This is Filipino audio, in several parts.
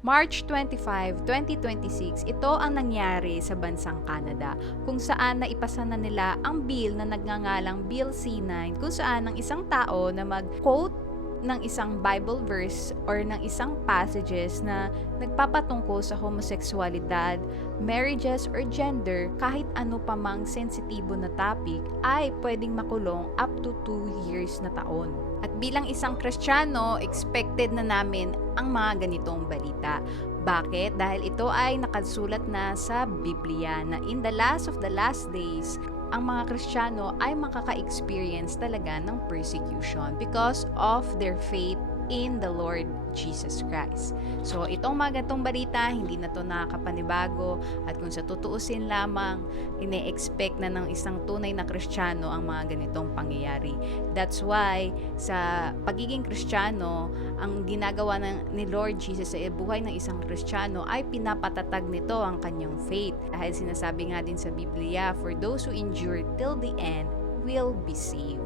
March 25, 2026, ito ang nangyari sa bansang Canada kung saan naipasa na nila ang bill na nagngangalang Bill C9 kung saan ang isang tao na mag-quote ng isang Bible verse or ng isang passages na nagpapatungkol sa homosexualidad, marriages or gender, kahit ano pa mang sensitibo na topic, ay pwedeng makulong up to 2 years na taon. At bilang isang Kristiyano, expected na namin ang mga ganitong balita. Bakit? Dahil ito ay nakasulat na sa Biblia na in the last of the last days, ang mga Kristiyano ay makaka-experience talaga ng persecution because of their faith in the Lord Jesus Christ. So, itong mga ganitong balita, hindi na to nakakapanibago at kung sa tutuusin lamang, ine-expect na ng isang tunay na Kristiyano ang mga ganitong pangyayari. That's why, sa pagiging Kristiyano, ang ginagawa ni Lord Jesus sa buhay ng isang Kristiyano ay pinapatatag nito ang kanyang faith. Dahil sinasabi nga din sa Biblia, for those who endure till the end will be saved.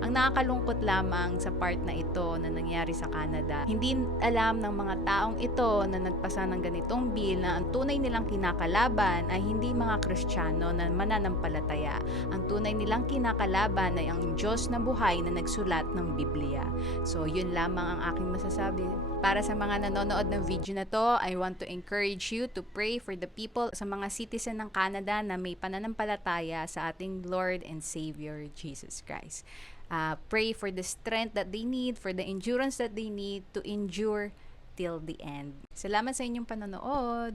Ang nakakalungkot lamang sa part na ito na nangyari sa Canada, hindi alam ng mga taong ito na nagpasa ng ganitong bill na ang tunay nilang kinakalaban ay hindi mga Kristiyano na mananampalataya. Ang tunay nilang kinakalaban ay ang Diyos na buhay na nagsulat ng Biblia. So, yun lamang ang aking masasabi. Para sa mga nanonood ng video na to, I want to encourage you to pray for the people, sa mga citizen ng Canada na may pananampalataya sa ating Lord and Savior, Jesus Christ. Pray for the strength that they need, for the endurance that they need to endure till the end. Salamat sa inyong panonood!